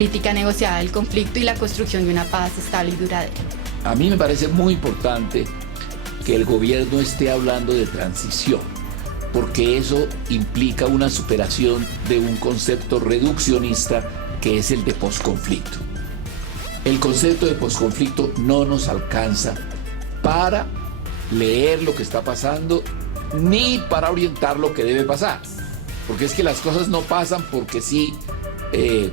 política negociada del conflicto y la construcción de una paz estable y duradera. A mí me parece muy importante que el gobierno esté hablando de transición, porque eso implica una superación de un concepto reduccionista que es el de posconflicto. El concepto de posconflicto no nos alcanza para leer lo que está pasando ni para orientar lo que debe pasar, porque es que las cosas no pasan porque sí,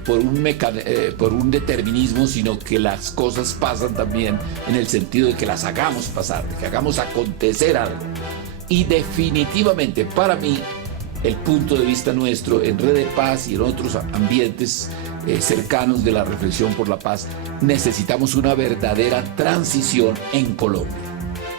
por un determinismo, sino que las cosas pasan también en el sentido de que las hagamos pasar, de que hagamos acontecer algo. Y definitivamente para mí, el punto de vista nuestro en Red de Paz y en otros ambientes cercanos de la reflexión por la paz, necesitamos una verdadera transición en Colombia.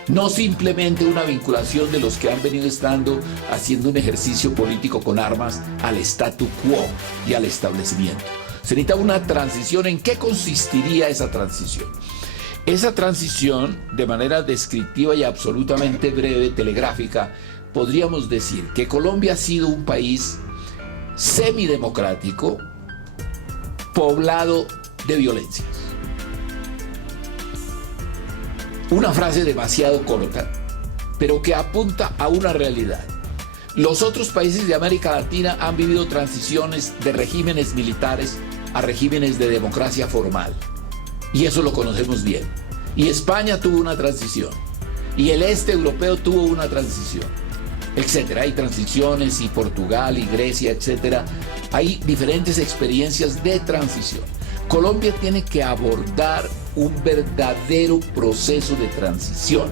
No simplemente una vinculación de los que han venido estando haciendo un ejercicio político con armas al statu quo y al establecimiento. Se necesita una transición. ¿En qué consistiría esa transición? Esa transición, de manera descriptiva y absolutamente breve, telegráfica, podríamos decir que Colombia ha sido un país semidemocrático, poblado de violencias. Una frase demasiado corta, pero que apunta a una realidad. Los otros países de América Latina han vivido transiciones de regímenes militares a regímenes de democracia formal. Y eso lo conocemos bien. Y España tuvo una transición. Y el este europeo tuvo una transición, etcétera. Hay transiciones, y Portugal, y Grecia, etcétera. Hay diferentes experiencias de transición. Colombia tiene que abordar un verdadero proceso de transición.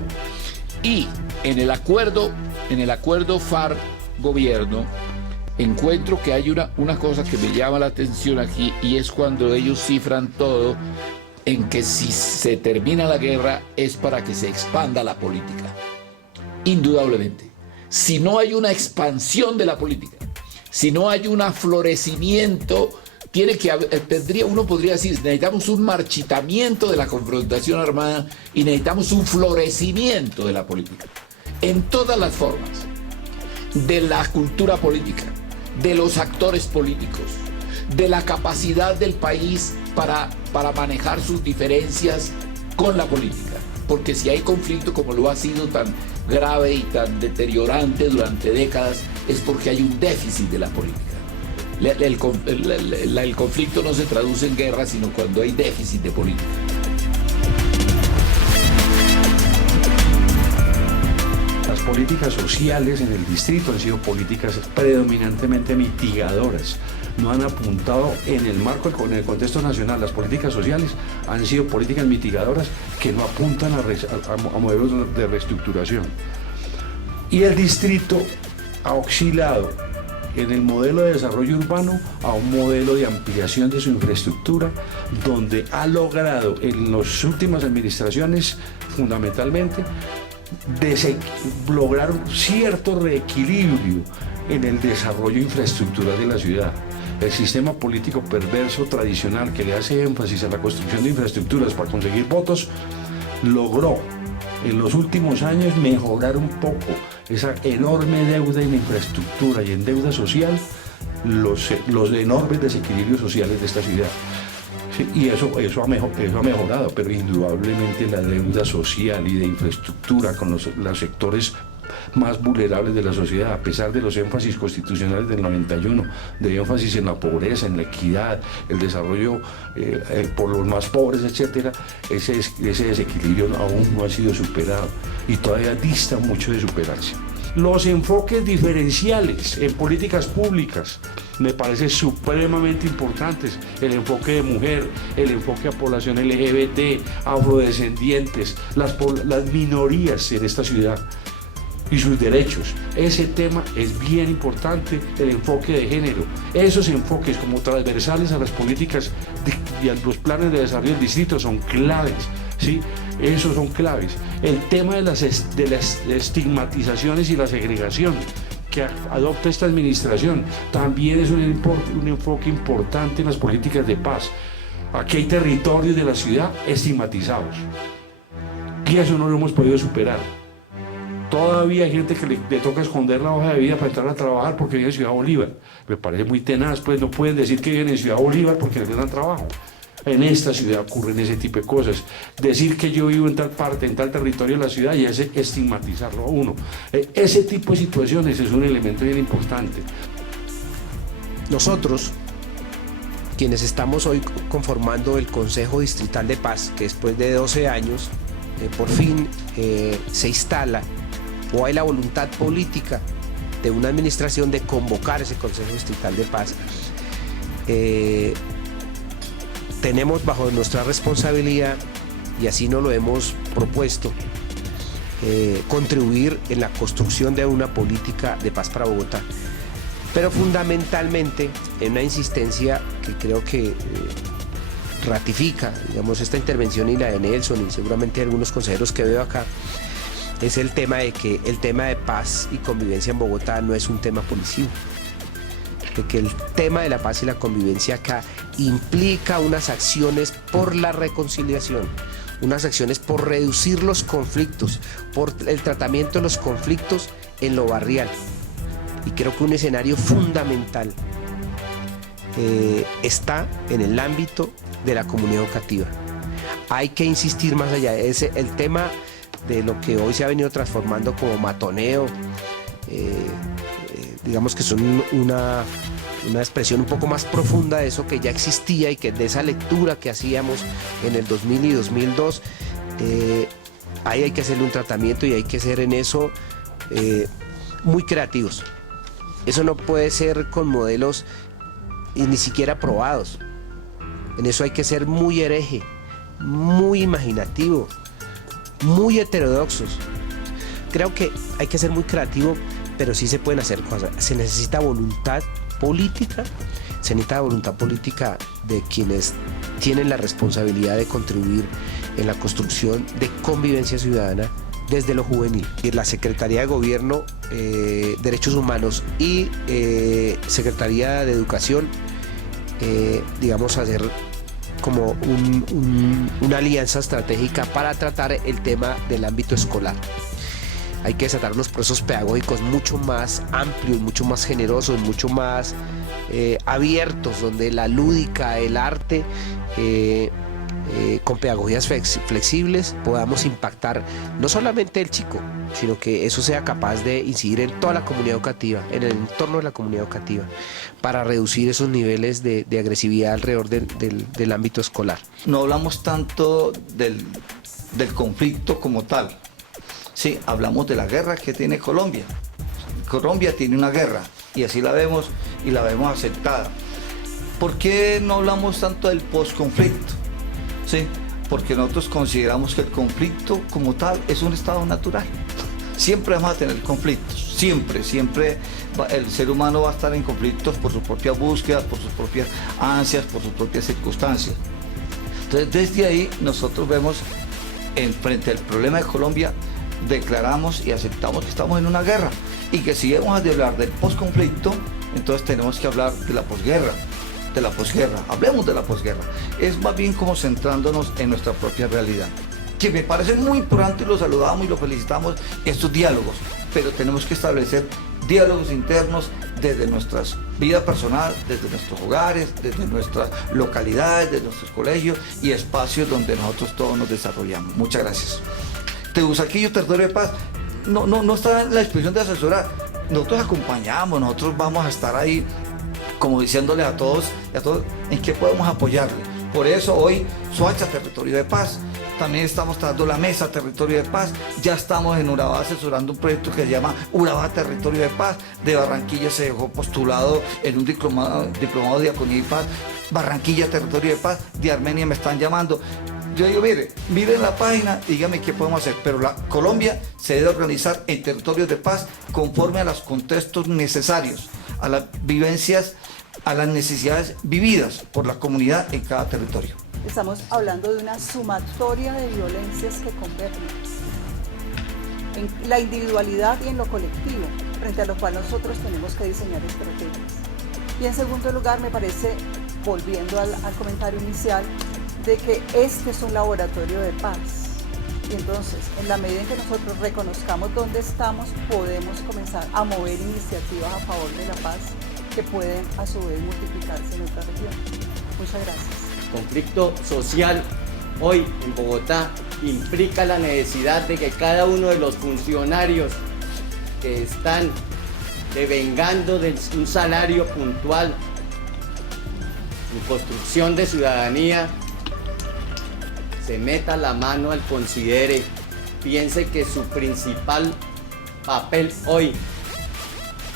Y en el acuerdo FARC-gobierno, encuentro que hay una cosa que me llama la atención aquí, y es cuando ellos cifran todo en que si se termina la guerra es para que se expanda la política. Indudablemente. Si no hay una expansión de la política, si no hay un florecimiento, uno podría decir, necesitamos un marchitamiento de la confrontación armada y necesitamos un florecimiento de la política. En todas las formas, de la cultura política, de los actores políticos, de la capacidad del país para manejar sus diferencias con la política. Porque si hay conflicto como lo ha sido tan grave y tan deteriorante durante décadas, es porque hay un déficit de la política. El conflicto no se traduce en guerra, sino cuando hay déficit de política. Las políticas sociales en el distrito han sido políticas predominantemente mitigadoras. No han apuntado en el contexto nacional. Las políticas sociales han sido políticas mitigadoras que no apuntan a modelos de reestructuración. Y el distrito ha oscilado en el modelo de desarrollo urbano a un modelo de ampliación de su infraestructura, donde ha logrado en las últimas administraciones fundamentalmente lograr un cierto reequilibrio en el desarrollo infraestructural de la ciudad. El sistema político perverso tradicional que le hace énfasis a la construcción de infraestructuras para conseguir votos, logró en los últimos años mejorar un poco esa enorme deuda en infraestructura y en deuda social, los enormes desequilibrios sociales de esta ciudad. Sí, y eso ha mejorado, pero indudablemente la deuda social y de infraestructura con los sectores más vulnerables de la sociedad, a pesar de los énfasis constitucionales del 91, de énfasis en la pobreza, en la equidad, el desarrollo por los más pobres, etcétera, ese desequilibrio aún no ha sido superado y todavía dista mucho de superarse. Los enfoques diferenciales en políticas públicas me parece supremamente importantes. El enfoque de mujer, el enfoque a población LGBT, afrodescendientes, las minorías en esta ciudad y sus derechos. Ese tema es bien importante, el enfoque de género. Esos enfoques como transversales a las políticas y a los planes de desarrollo del distrito son claves, ¿sí? Esos son claves. El tema de las estigmatizaciones y la segregación que adopta esta administración también es un enfoque importante en las políticas de paz. Aquí hay territorios de la ciudad estigmatizados y eso no lo hemos podido superar. Todavía hay gente que le toca esconder la hoja de vida para entrar a trabajar porque vive en Ciudad Bolívar. Me parece muy tenaz, pues no pueden decir que viven en Ciudad Bolívar porque les dan trabajo. En esta ciudad ocurren ese tipo de cosas. Decir que yo vivo en tal parte, en tal territorio de la ciudad, y es estigmatizarlo a uno. Ese tipo de situaciones es un elemento bien importante. Nosotros, quienes estamos hoy conformando el Consejo Distrital de Paz, que después de 12 años, por fin se instala o hay la voluntad política de una administración de convocar ese Consejo Distrital de Paz, tenemos bajo nuestra responsabilidad, y así nos lo hemos propuesto, contribuir en la construcción de una política de paz para Bogotá. Pero fundamentalmente en una insistencia que creo que ratifica, digamos, esta intervención y la de Nelson y seguramente algunos consejeros que veo acá, es el tema de que el tema de paz y convivencia en Bogotá no es un tema policivo. De que el tema de la paz y la convivencia acá implica unas acciones por la reconciliación, unas acciones por reducir los conflictos, por el tratamiento de los conflictos en lo barrial. Y creo que un escenario fundamental está en el ámbito de la comunidad educativa. Hay que insistir más allá. El tema de lo que hoy se ha venido transformando como matoneo, digamos que son una expresión un poco más profunda de eso que ya existía y que de esa lectura que hacíamos en el 2000 y 2002, ahí hay que hacerle un tratamiento y hay que ser en eso muy creativos. Eso no puede ser con modelos ni siquiera probados. En eso hay que ser muy hereje, muy imaginativo, muy heterodoxos. Creo que hay que ser muy creativo, pero sí se pueden hacer cosas. Se necesita voluntad política, de quienes tienen la responsabilidad de contribuir en la construcción de convivencia ciudadana desde lo juvenil. Y la Secretaría de Gobierno, Derechos Humanos y Secretaría de Educación, digamos, hacer como una alianza estratégica para tratar el tema del ámbito escolar. Hay que desatar unos procesos pedagógicos mucho más amplios, mucho más generosos, mucho más abiertos, donde la lúdica, el arte, con pedagogías flexibles podamos impactar no solamente el chico, sino que eso sea capaz de incidir en toda la comunidad educativa, en el entorno de la comunidad educativa, para reducir esos niveles de agresividad alrededor del ámbito escolar. No hablamos tanto del conflicto como tal. Sí, hablamos de la guerra que tiene Colombia. Colombia tiene una guerra y así la vemos y la vemos aceptada. ¿Por qué no hablamos tanto del posconflicto? Sí, porque nosotros consideramos que el conflicto como tal es un estado natural. Siempre vamos a tener conflictos, siempre el ser humano va a estar en conflictos por sus propias búsquedas, por sus propias ansias, por sus propias circunstancias. Entonces, desde ahí nosotros vemos, frente al problema de Colombia, declaramos y aceptamos que estamos en una guerra y que si vamos a hablar del posconflicto, entonces tenemos que hablar de la posguerra. Hablemos de la posguerra. Es más bien como centrándonos en nuestra propia realidad, que me parece muy importante y lo saludamos y lo felicitamos, estos diálogos, pero tenemos que establecer diálogos internos desde nuestra vida personal, desde nuestros hogares, desde nuestras localidades, desde nuestros colegios y espacios donde nosotros todos nos desarrollamos. Muchas gracias. Teusaquillo, Territorio de Paz, no está en la disposición de asesorar. Nosotros acompañamos, nosotros vamos a estar ahí como diciéndoles a todos en qué podemos apoyarle. Por eso hoy Soacha, Territorio de Paz, también estamos tratando la mesa Territorio de Paz, ya estamos en Urabá asesorando un proyecto que se llama Urabá Territorio de Paz. De Barranquilla se dejó postulado en un diplomado de Diaconía y Paz, Barranquilla Territorio de Paz. De Armenia me están llamando. Yo digo, miren la página, díganme qué podemos hacer, pero Colombia se debe organizar en territorios de paz conforme a los contextos necesarios, a las vivencias, a las necesidades vividas por la comunidad en cada territorio. Estamos hablando de una sumatoria de violencias que convergen en la individualidad y en lo colectivo, frente a lo cual nosotros tenemos que diseñar estrategias. Y en segundo lugar, me parece, volviendo al comentario inicial, de que este es un laboratorio de paz. Y entonces, en la medida en que nosotros reconozcamos dónde estamos, podemos comenzar a mover iniciativas a favor de la paz que pueden a su vez multiplicarse en otra región. Muchas gracias. El conflicto social hoy en Bogotá implica la necesidad de que cada uno de los funcionarios que están devengando de un salario puntual en construcción de ciudadanía se meta la mano al considere, piense que su principal papel hoy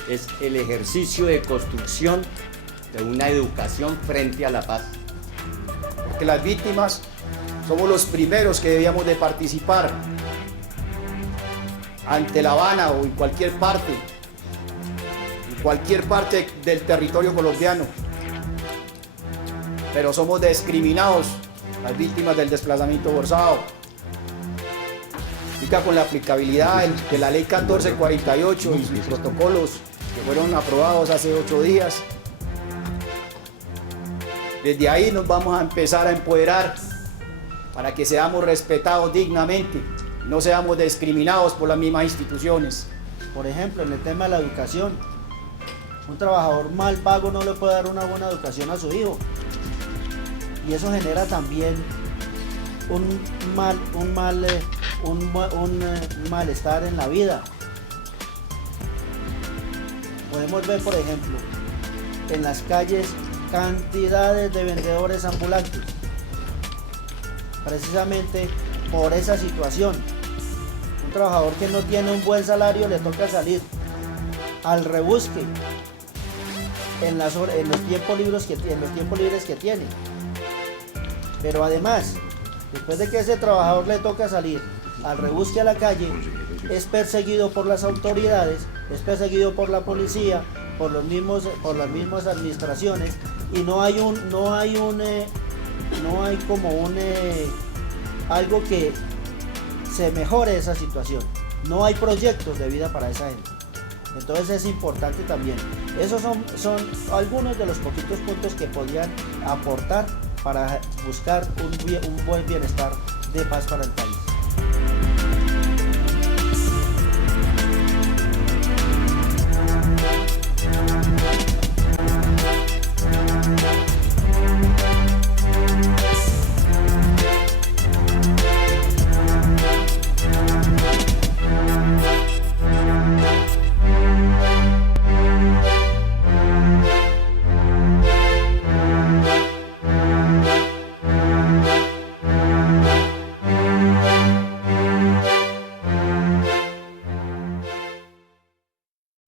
es el ejercicio de construcción de una educación frente a la paz. Porque las víctimas somos los primeros que debíamos de participar ante La Habana o en cualquier parte del territorio colombiano. Pero somos discriminados, las víctimas del desplazamiento forzado. Y con la aplicabilidad de la ley 1448 y sus protocolos que fueron aprobados hace 8 días, desde ahí nos vamos a empezar a empoderar para que seamos respetados dignamente, no seamos discriminados por las mismas instituciones. Por ejemplo, en el tema de la educación, un trabajador mal pago no le puede dar una buena educación a su hijo. Y eso genera también un malestar en la vida. Podemos ver, por ejemplo, en las calles cantidades de vendedores ambulantes, precisamente por esa situación. Un trabajador que no tiene un buen salario le toca salir al rebusque en los tiempos libres que tiene. Pero además, después de que ese trabajador le toca salir al rebusque a la calle, es perseguido por las autoridades, es perseguido por la policía, por las mismas administraciones, y no hay algo que se mejore esa situación. No hay proyectos de vida para esa gente. Entonces es importante también. Esos son algunos de los poquitos puntos que podrían aportar para buscar un buen bienestar de paz para el país.